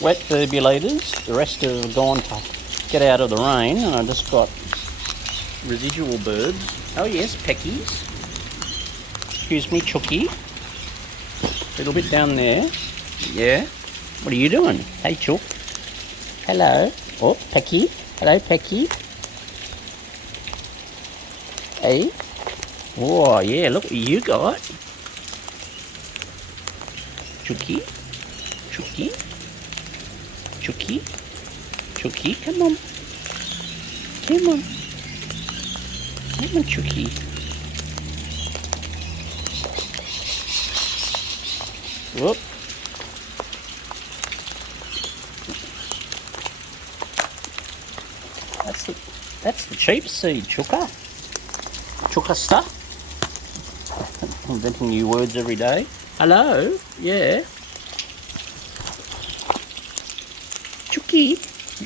wet verbulators. The rest have gone to get out of the rain, and I just got residual birds. Oh yes, peckies. Excuse me, Chooky. A little bit down there. Yeah. What are you doing? Hey, Chook. Hello. Oh, Pecky. Hello, Pecky. Hey. Oh, yeah, look what you got. Chooky. Chooky. Chooky. Chooky, come on. Come on. Come on, Chooky. Whoop. That's the cheap seed, Chooker. Chooker stuff. Inventing new words every day. Hello, yeah. Chooky,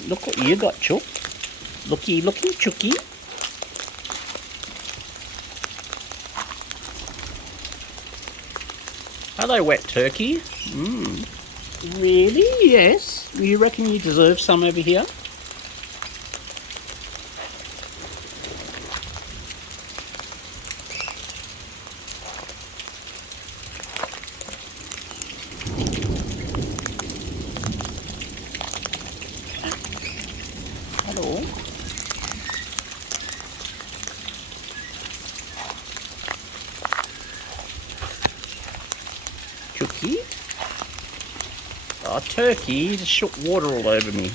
look what you got, Chook. Looky, Chooky. Hello, wet turkey. Really? Yes. You reckon you deserve some over here? Hello. Chooky. Oh, turkey, you just shook water all over me.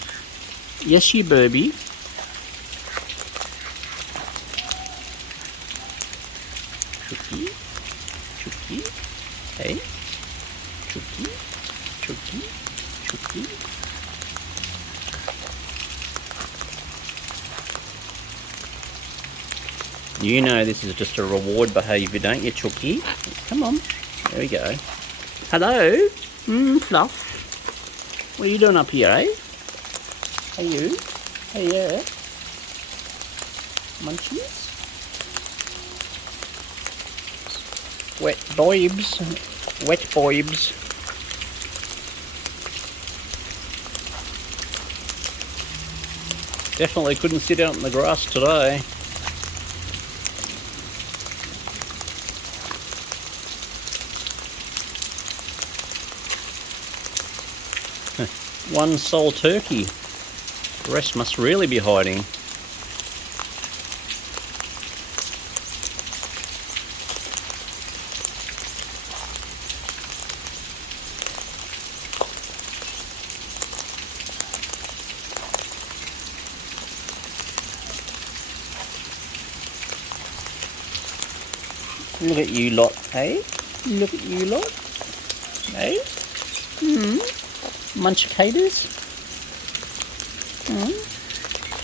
Yes, you Birbie. Chooky. Chooky. Hey. Chooky. Chooky. Chooky. You know this is just a reward behaviour, don't you, Chooky? Come on. There we go. Hello? Fluff. What are you doing up here, eh? Hey, you? Hey, yeah. Munchies? Wet boybs. Wet boybs. Definitely couldn't sit out in the grass today. One sole turkey. The rest must really be hiding. Look at you lot, hey? Look at you lot. Hey? Munchicators?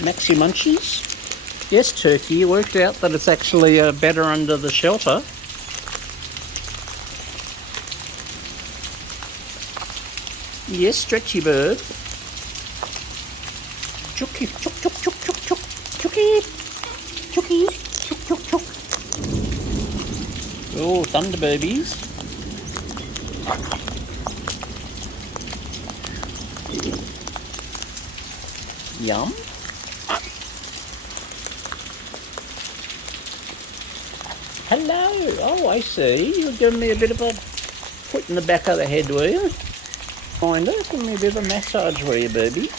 Maxi munchies? Yes, turkey, it worked out that it's actually better under the shelter. Yes, stretchy bird. Chooky, chook, chook, chook, chook, chook. Chooky, chooky, chook, chook, chook. Oh, thunder babies. Yum. Hello. Oh, I see. You're giving me a bit of a foot in the back of the head, were you? Kinda. Give me a bit of a massage, were you, baby?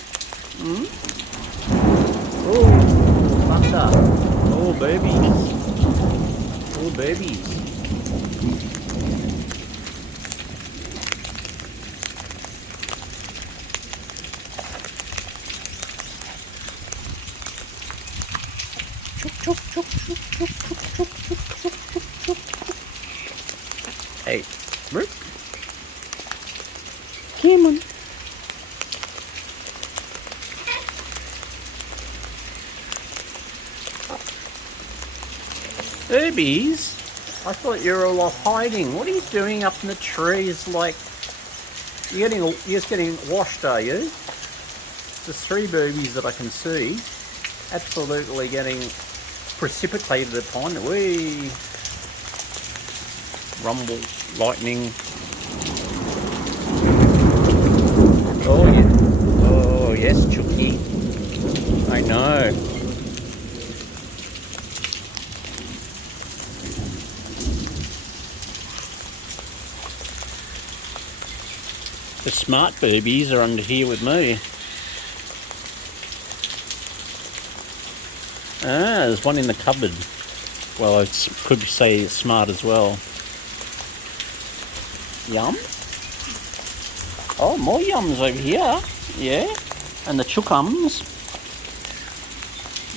Oh, thunder. Oh, babies. Oh, babies. Chook, chook, chook, chook, chook, chook, chook, chook, chook, chook, chook. Hey, Rick. Come on. Birbies? I thought you were all off hiding. What are you doing up in the trees? Like, you're just getting washed, are you? There's 3 birbies that I can see. Absolutely getting precipitated upon. Whee! Rumble, lightning. Oh yeah. The smart boobies are under here with me. Ah, there's one in the cupboard. Well, I could say it's smart as well. Yum. Oh, more yums over here. Yeah. And the chookums.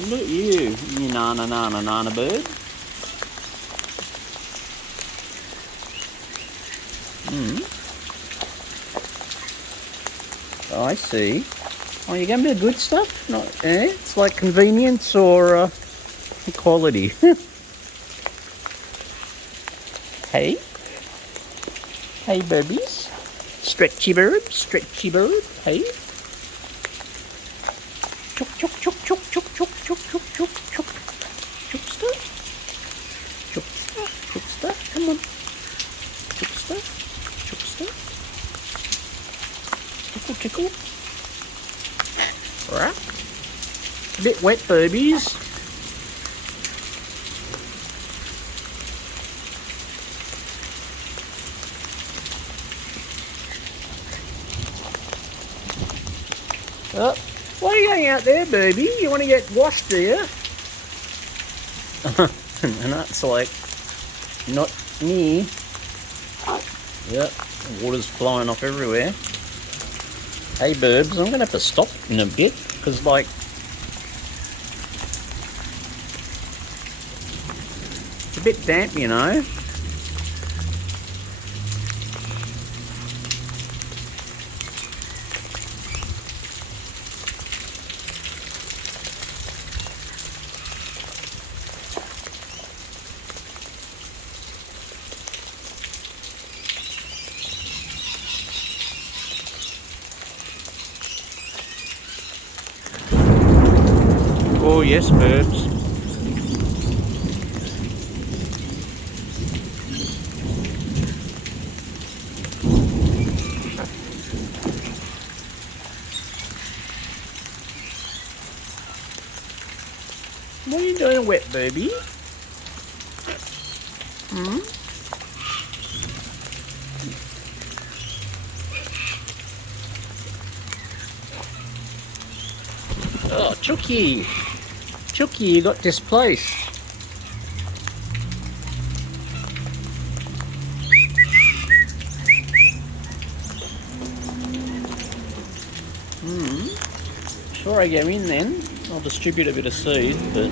Look at you nana bird. Oh, I see. Oh, you're getting a bit of good stuff? Not, it's like convenience or quality. Hey? Hey, babies. Stretchy bird, stretchy bird. Hey? Chook, chook, chook, chook, chook, chook, chook, chook, chook, chook. Chook stuff. Chook stuff, chook stuff. Come on. Chook stuff, chook stuff. Tickle, tickle. Right. A bit wet, babies. Oh, why are you going out there, baby? You want to get washed, do you? And that's like not me. Yep, water's flowing off everywhere. Hey, Birbs, I'm going to have to stop in a bit because, like, it's a bit damp, you know. Oh, yes, Birbs. What are you doing, wet baby? Hmm? Oh, Chooky! Chooky, you got displaced. Before I go in then, I'll distribute a bit of seed, but...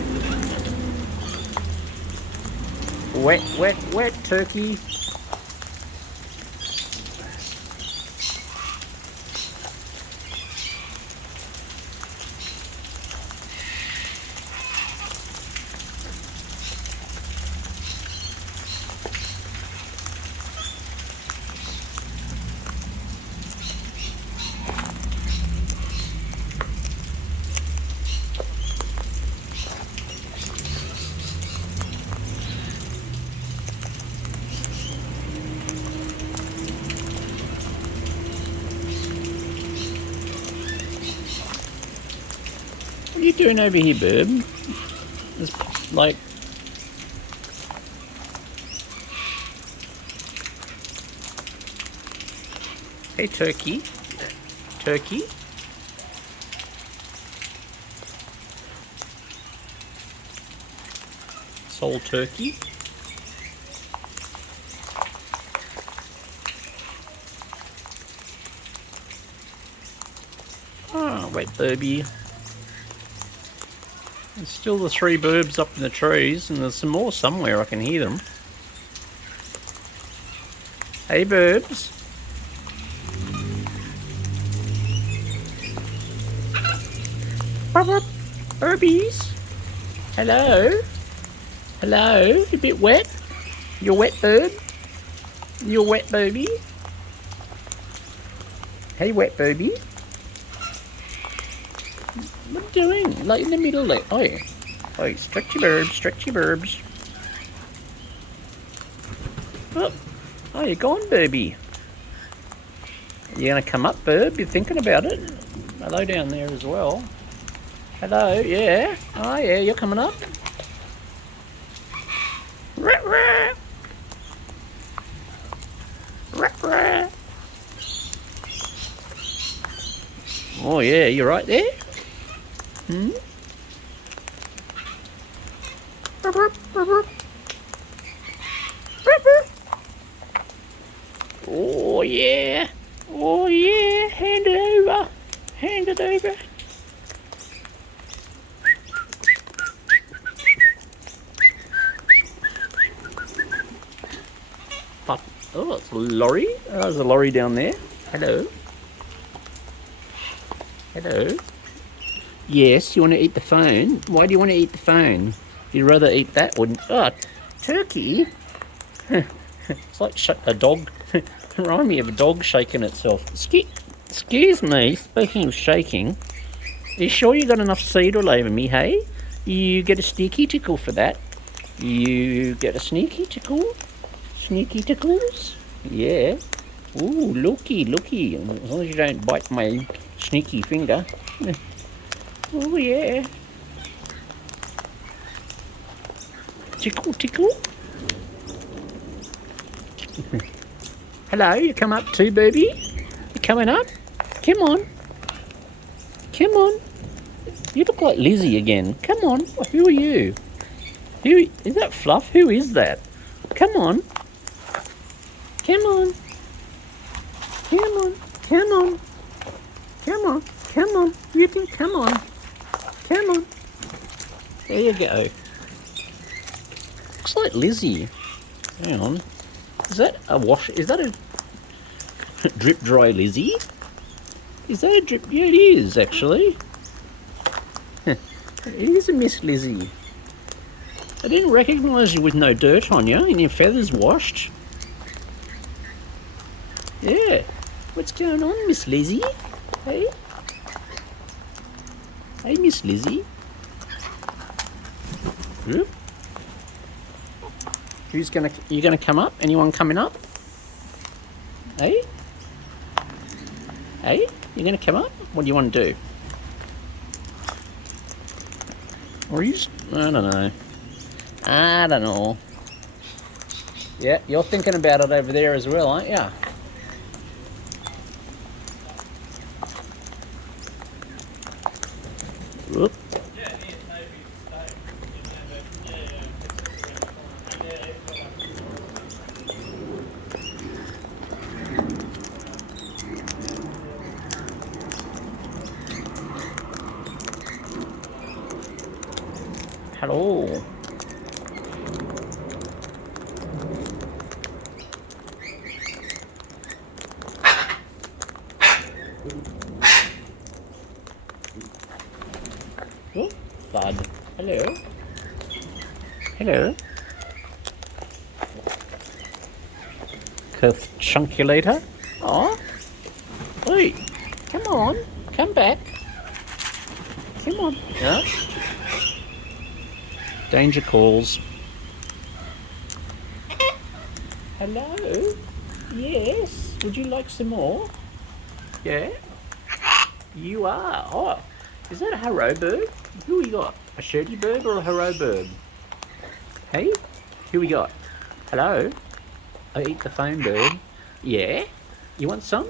Wet, wet, wet, turkey. What are you doing over here, Birb? There's like... Hey, turkey. Turkey. Soul turkey. Oh, wet baby. There's still the 3 Birbs up in the trees, and there's some more somewhere. I can hear them. Hey, Birbs. Birbies. Hello. Hello. A bit wet. You're wet, bird. You're wet, baby. Hey, wet baby. What are you doing? Like in the middle there. Oh, yeah. Oh, stretchy Birbs, stretchy Birbs. Oh, you're gone, baby. You gonna come up, Birb? You're thinking about it? Hello down there as well. Hello, yeah. Oh, yeah, you're coming up. Rah, rah. Rah, rah. Oh yeah, you right there? Hmm? Burp, burp, burp, burp. Burp, burp. Oh yeah. Oh yeah. Hand it over. Hand it over. But, oh, it's a lorry. Oh, there's a lorry down there. Hello. Hello. Yes, you want to eat the phone? Why do you want to eat the phone? You'd rather eat that one. Oh, turkey? It's like a dog. Remind me of a dog shaking itself. Excuse me, speaking of shaking, are you sure you got enough seed all over me, hey? You get a sneaky tickle for that. You get a sneaky tickle? Sneaky tickles? Yeah. Ooh, looky. As long as you don't bite my sneaky finger. Oh, yeah. Tickle. Hello, you come up too, baby? You coming up? Come on. You look like Lizzie again. Come on. Who are you? Who is that? Fluff? Who is that? Come on. You can come on. There you go. Looks like Lizzie. Hang on. Is that a wash? Is that a drip dry Lizzie? Is that a drip? Yeah, it is actually. It is a Miss Lizzie. I didn't recognise you with no dirt on you and your feathers washed. Yeah. What's going on, Miss Lizzie? Hey? Hey, Miss Lizzie. Whoop. You gonna come up? Anyone coming up? Hey? You gonna come up? What do you want to do? Or are you just, I don't know. Yeah, you're thinking about it over there as well, aren't you? Whoop. Hello. Oh, Thud. Hello. Chunkulator. Oh. Oi. Come on. Come back. Come on. Yeah. Danger calls. Hello? Yes? Would you like some more? Yeah? You are? Oh, is that a haro bird? Who we got? A shirty bird or a haro bird? Hey? Who we got? Hello? I eat the phone bird. Yeah? You want some?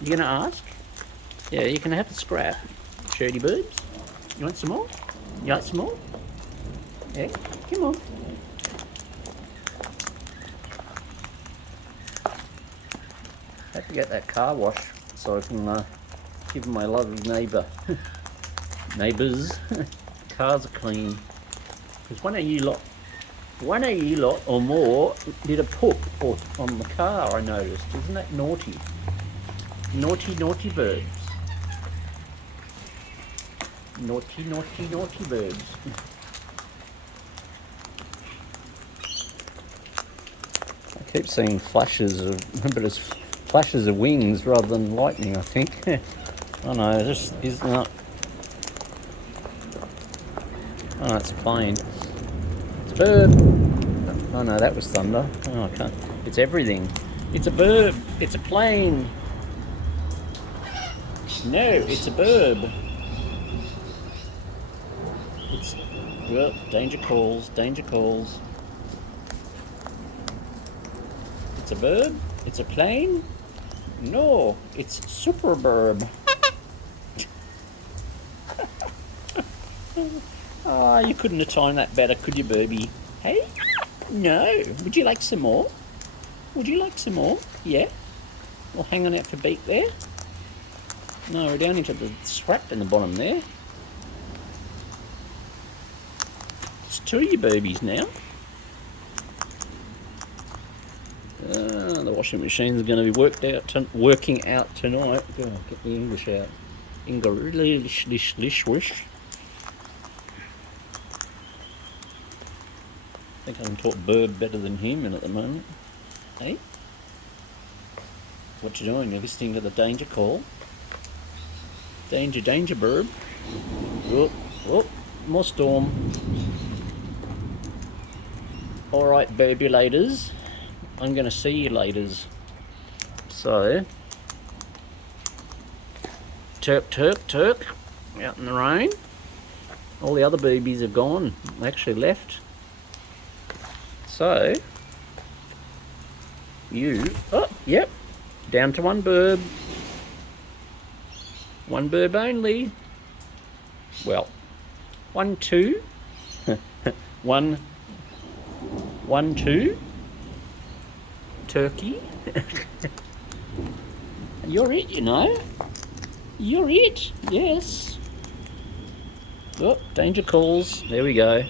You gonna ask? Yeah, you can have a scrap. Shirty birds? You want some more? You like some more? Yeah, come on. Have to get that car washed so I can give my lovely neighbours cars are clean. Because one of you lot or more did a poop on the car, I noticed. Isn't that naughty? Naughty birds. Naughty birds. I keep seeing flashes of wings rather than lightning, I think. Oh no, this is not. Oh no, it's a plane. It's a bird. Oh no, that was thunder. Oh, I can't. It's everything. It's a bird. It's a plane. No, it's a burb. It's, well, danger calls. It's a bird? It's a plane? No, it's super burb. Oh, you couldn't have timed that better, could you, Birbie? Hey? No. Would you like some more? Would you like some more? Yeah? Well, hang on out for beak there. No, we're down into the scrap in the bottom there. It's two of your Birbies now. The washing machine's going to be working out tonight. Oh, get the English out. English. I think I can talk Bird better than human at the moment. Hey? What you doing? You're listening to the danger call. Danger, danger, Birb. Oh, oh, more storm. Alright, burbulators. I'm going to see you laters. So, Turk, out in the rain. All the other boobies are gone. They actually left. So, yep, down to one Birb. One Birb only. Well, 1, 2. 1, 2. Turkey. You're it, you know. You're it, yes. Oh, danger calls. There we go.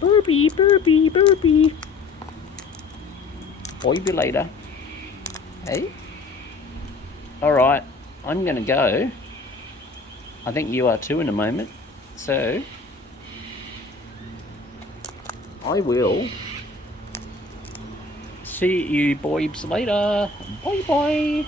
Birbie, Birbie, Birbie. Boybulator. Hey? Alright, I'm going to go. I think you are too in a moment. So, I will see you boybs later. Bye bye.